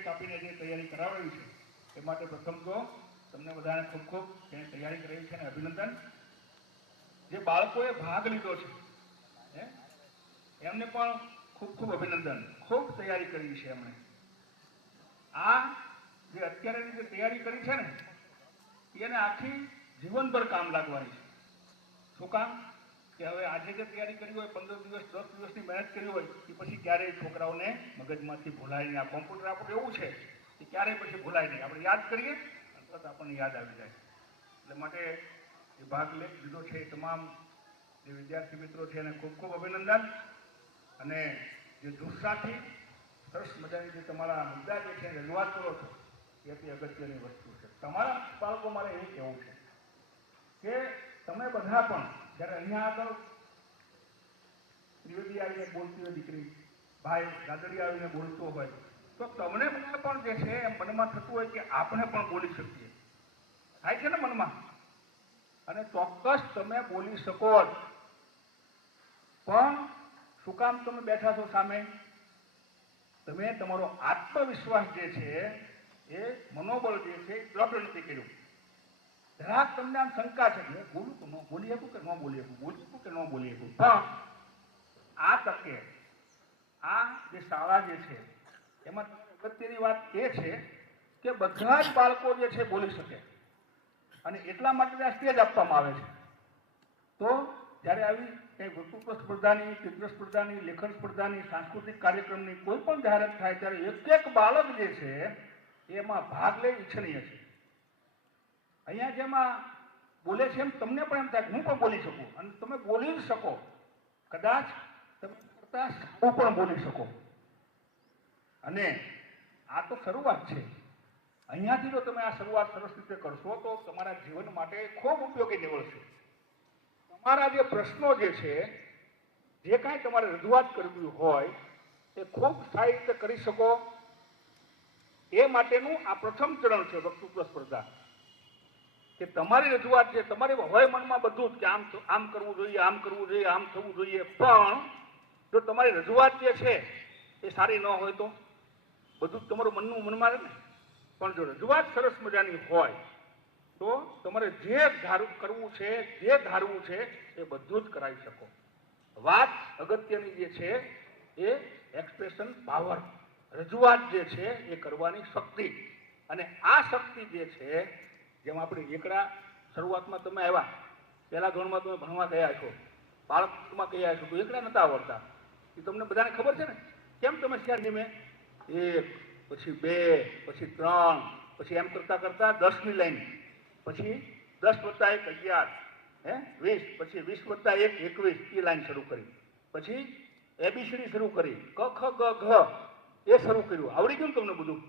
Certificate આપીને જે તૈયારી કરાવડાવી છે એ માટે પ્રથમ તો તમને બધાને ખૂબ ખૂબ જેને તૈયારી કરાવી છે અને અભિનંદન. જે બાળકોએ ભાગ લીધો છે એમને પણ ખૂબ ખૂબ અભિનંદન. ખૂબ તૈયારી કરી છે એમણે. આ જે અત્યારેની જે તૈયારી કરી છે ને એને આખી જીવનભર કામ લાગવાની છે. શું કામ કે હવે આજે જે તૈયારી કરી હોય 15 દિવસ 10 દિવસની મહેનત કરી હોય એ પછી ક્યારેય છોકરાઓને મગજમાંથી ભૂલાય નહીં. આ કોમ્પ્યુટર આપણું એવું છે કે ક્યારેય પછી ભૂલાય નહીં. આપણે યાદ કરીએ તરત આપણને યાદ આવી જાય. એટલે માટે જે ભાગ લીધો છે એ તમામ જે વિદ્યાર્થી મિત્રો છે એને ખૂબ ખૂબ અભિનંદન. અને જે જુસ્સાથી સરસ મજાની જે તમારા મુદ્દા જે છે રજૂઆત કરો છો એ અતિ અગત્યની વસ્તુ છે. તમારા બાળકો મારે એ કહેવું છે કે તમે બધા પણ જ્યારે અહીંયા આગળ ત્રિવેદી આવીને બોલતી હોય, દીકરી ભાઈ ગાદડી આવીને બોલતો હોય તો તમને પણ જે છે એમ મનમાં થતું હોય કે આપણે પણ બોલી શકીએ. થાય છે ને મનમાં. અને ચોક્કસ તમે બોલી શકો જ. પણ શું કામ તમે બેઠા છો સામે? તમે તમારો આત્મવિશ્વાસ જે છે એ મનોબળ જે છે એ દ્રઢ નથી કર્યું. જરાક તમને આમ શંકા છે કે બોલું તો ન બોલી શકું કે ન બોલી શકું, બોલી શકું કે ન બોલી શકું. પણ આ તકે આ જે શાળા જે છે એમાં અગત્યની વાત એ છે કે બધા જ બાળકો જે છે બોલી શકે. અને એટલા માટે આ સ્ટેજ આપવામાં આવે છે. તો જ્યારે આવી કંઈ વક્તૃત્વ સ્પર્ધાની, ચિત્ર સ્પર્ધાની, લેખન સ્પર્ધાની, સાંસ્કૃતિક કાર્યક્રમની કોઈ પણ જાહેરાત થાય ત્યારે એક બાળક જે છે એમાં ભાગ લે ઈચ્છનીય છે. અહીંયા જેમાં બોલે છે એમ તમને પણ એમ થાય હું પણ બોલી શકું. અને તમે બોલી જ શકો. કદાચ તમે કરતા સારું પણ બોલી શકો. અને આ તો શરૂઆત છે. અહીંયાથી જો તમે આ શરૂઆત સરસ રીતે કરશો તો તમારા જીવન માટે ખૂબ ઉપયોગી નીવડશે. તમારા જે પ્રશ્નો જે છે, જે કાંઈ તમારે રજૂઆત કરવી હોય એ ખૂબ સારી રીતે કરી શકો એ માટેનું આ પ્રથમ ચરણ છે વક્તૃત્વ સ્પર્ધા. કે તમારી રજૂઆત છે, તમારી હોય મનમાં બધું જ કે આમ કરવું જોઈએ, આમ કરવું જોઈએ, આમ થવું જોઈએ. પણ જો તમારી રજૂઆત જે છે એ સારી ન હોય તો બધું જ તમારું મનનું મનમાં રહે ને. પણ જો રજૂઆત સરસ મજાની હોય તો તમારે જે કરવું છે, જે ધારવું છે એ બધું જ કરાવી શકો. વાત અગત્યની જે છે એ એક્સપ્રેશન પાવર, રજૂઆત જે છે એ કરવાની શક્તિ. અને આ શક્તિ જે છે, જેમ આપણે એકડા શરૂઆતમાં તમે આવ્યા, પહેલા ધોરણમાં તમે ભણવા ગયા છો, બાળકમાં ગયા છો તો એકડા નતા આવડતા. એ તમને બધાને ખબર છે ને. કેમ તમે શેર મેં 1 પછી 2 પછી 3 પછી એમ કરતા કરતા 10ની લાઈન, પછી 10 + 1 11 20, પછી 20 + 1 21 એ લાઈન શરૂ કરી. પછી ABCD શરૂ કરી, ક ખ ગ ઘ એ શરૂ કર્યું. આવડી ગયું તમને બધું?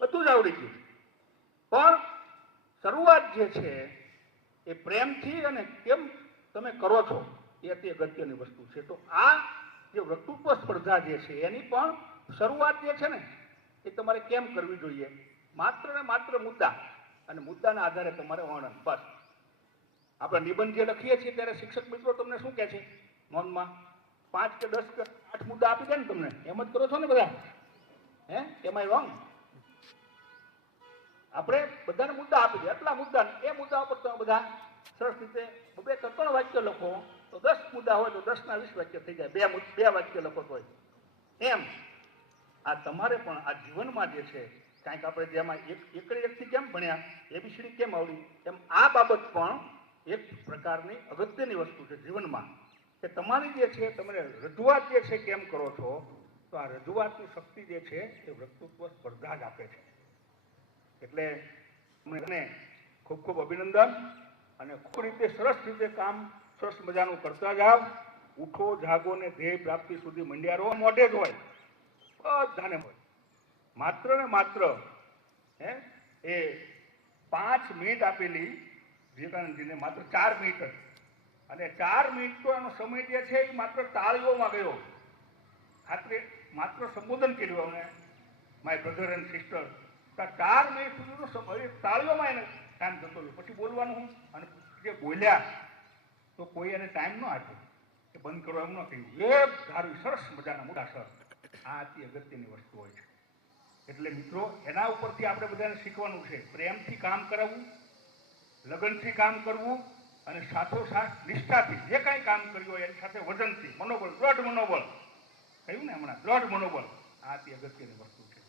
બધું જ આવડી ગયું. પણ શરૂઆત જે છે એ પ્રેમથી અને કેમ તમે કરો છો એ અતિ અગત્યની વસ્તુ છે. તો આ જે વક્તૃત્વ સ્પર્ધા જે છે એની પણ શરૂઆત જે છે ને એ તમારે કેમ કરવી જોઈએ? માત્ર ને માત્ર મુદ્દા અને મુદ્દાના આધારે તમારે વર્ણન. બસ. આપણે નિબંધ જે લખીએ છીએ ત્યારે શિક્ષક મિત્રો તમને શું કહે છે? નોંધમાં 5 કે 10 કે 8 મુદ્દા આપી દે ને તમને. એમ જ કરો છો ને બધા? એમાંય રોંગ. આપણે બધાને મુદ્દા આપી દે. એટલા મુદ્દા, એ મુદ્દા ઉપર તમે બધા સરસ રીતે 2 કે 3 વાક્ય લખો તો 10 મુદ્દા હોય તો 10 ના 20 વાક્ય થઈ જાય. 2 વાક્ય લખો તોય. એમ આ તમારે પણ આ જીવનમાં જે છે કાંઈક આપણે જેમાં એકથી કેમ ભણ્યા, ABCD કેમ આવડી, એમ આ બાબત પણ એક પ્રકારની અગત્યની વસ્તુ છે જીવનમાં. કે તમારી જે છે તમે રજૂઆત જે છે કેમ કરો છો, તો આ રજૂઆતની શક્તિ જે છે એ વક્તૃત્વ સ્પર્ધા જ આપે છે. એટલે મને ખૂબ ખૂબ અભિનંદન. અને ખૂબ રીતે સરસ રીતે કામ સરસ મજાનું કરતા જાવ. ઉઠો જાગો ને ધ્યેય પ્રાપ્તિ સુધી મંડ્યા રહો. મોઢે જ હોય, બધાને હોય. માત્ર ને માત્ર એ 5 મિનિટ આપેલી વિવેકાનંદજીને, માત્ર 4 મિનિટ જ. અને 4 મિનિટ તો એનો સમય જે છે એ માત્ર તાળીઓમાં ગયો. ખાતરી માત્ર સંબોધન કર્યું અને my brother and sister. 4 minute સુધીનો સમય તાળીઓમાં એને ટાઈમ જતો રહ્યો. પછી બોલવાનું હું, અને જે બોલ્યા તો કોઈ એને ટાઈમ ન આપ્યો કે બંધ કરો એમ ન કહ્યું. એક ધારું સરસ મજાના મુદ્દા સર. આ અતિ અગત્યની વસ્તુ હોય છે. એટલે મિત્રો એના ઉપરથી આપણે બધાને શીખવાનું છે, પ્રેમથી કામ કરાવવું, લગનથી કામ કરવું અને સાથોસાથ નિષ્ઠાથી જે કાંઈ કામ કર્યું હોય એની સાથે વજનથી, મનોબળ, દ્રઢ મનોબળ, કહ્યું ને હમણાં દ્રઢ મનોબળ, આ તે અગત્યની વસ્તુ છે.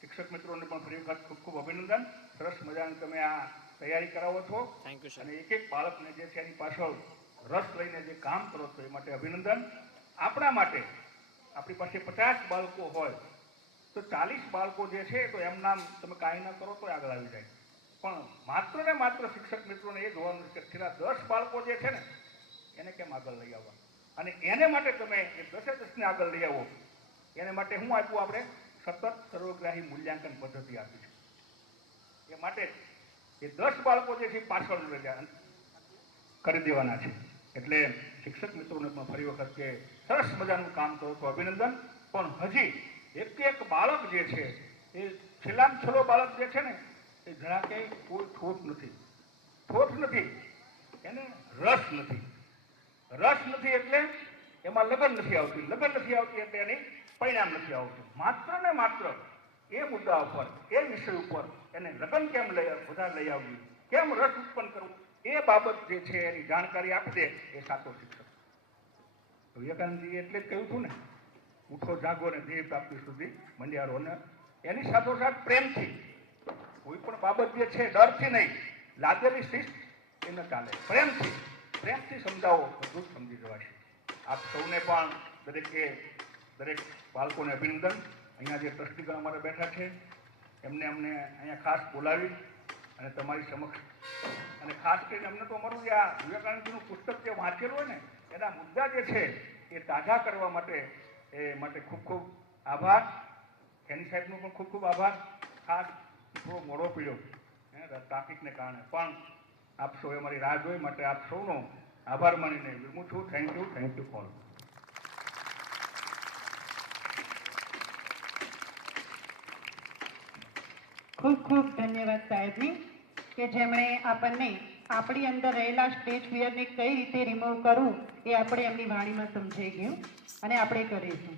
શિક્ષક મિત્રોને પણ ફરી વખત ખૂબ ખૂબ અભિનંદન. સરસ મજાની તમે આ તૈયારી કરાવો છો અને એક એક બાળકને જે છે એની પાછળ રસ લઈને જે કામ કરો છો એ માટે અભિનંદન. આપણા માટે આપણી પાસે 50 બાળકો હોય તો 40 બાળકો જે છે તો એમ નામ તમે કાંઈ ન કરો તો આગળ આવી જાય, પણ માત્ર ને માત્ર શિક્ષક મિત્રોને એ જોવાનું છે કે છેલ્લા 10 બાળકો જે છે ને એને કેમ આગળ લઈ આવવા, અને એને માટે તમે એ 10-10ને આગળ લઈ આવો. એને માટે શું આપ્યું આપણે? સતત સર્વગ્રાહી મૂલ્યાંકન પદ્ધતિ આપી છે. એ માટે એ 10 બાળકો જે છે પાછળ કરી દેવાના છે. એટલે શિક્ષક મિત્રોને પણ ફરી વખત કે સરસ મજાનું કામ કરો તો અભિનંદન. પણ હજી એક બાળક જે છે એ છેલ્લામાં છેલ્લો બાળક જે છે ને એ જરા કે કોઈ ઠોઠ નથી, એને રસ નથી એટલે એમાં લગન નથી આવતી એટલે એની પરિણામ નથી આવતું. માત્ર ને માત્ર એ મુદ્દા ઉપર, એ વિષય ઉપર એને લગન કેમ વધારે લઈ આવવી, કેમ રસ ઉત્પન્ન કરવું, એ બાબત જે છે એની જાણકારી આપી દે એ સાચો શિક્ષક. વિવેકાનંદજીએ એટલે જ કહ્યું હતું ને, ઉઠો જાગો ને ધ્યેય પ્રાપ્તિ સુધી મંડ્યારો. ને એની સાથોસાથ પ્રેમથી કોઈ પણ બાબત જે છે ડરથી નહીં, લાદેલી શિસ્ત એ ન ચાલે, પ્રેમથી સમજાવો, બધું જ સમજી જવાશે. આપ સૌને પણ દરેક બાળકોને અભિનંદન. અહીંયા જે ટ્રસ્ટીગણ અમારે બેઠા છે અમને અહીંયા ખાસ બોલાવી અને તમારી સમક્ષ, અને ખાસ કરીને અમને તો અમારું જે આ વિવેકાનંદજીનું પુસ્તક જે વાંચેલું હોય ને એના મુદ્દા જે છે એ તાજા કરવા માટે ખૂબ ખૂબ આભાર. ખેની સાહેબનો પણ ખૂબ ખૂબ આભાર. ખાસ થોડો મોડો પીડ્યો ટ્રાફિકને કારણે, પણ આપ સૌએ અમારી રાહ જોઈ માટે આપ સૌનો આભાર માનીને વિરમું છું. Thank you all. ખૂબ ખૂબ ધન્યવાદ સાહેબની, કે જેમણે આપણને આપણી અંદર રહેલા સ્ટેજ ફિયરને કઈ રીતે રિમૂવ કરવું એ આપણે એમની વાણીમાં સમજાઈ ગયું અને આપણે કરીશું.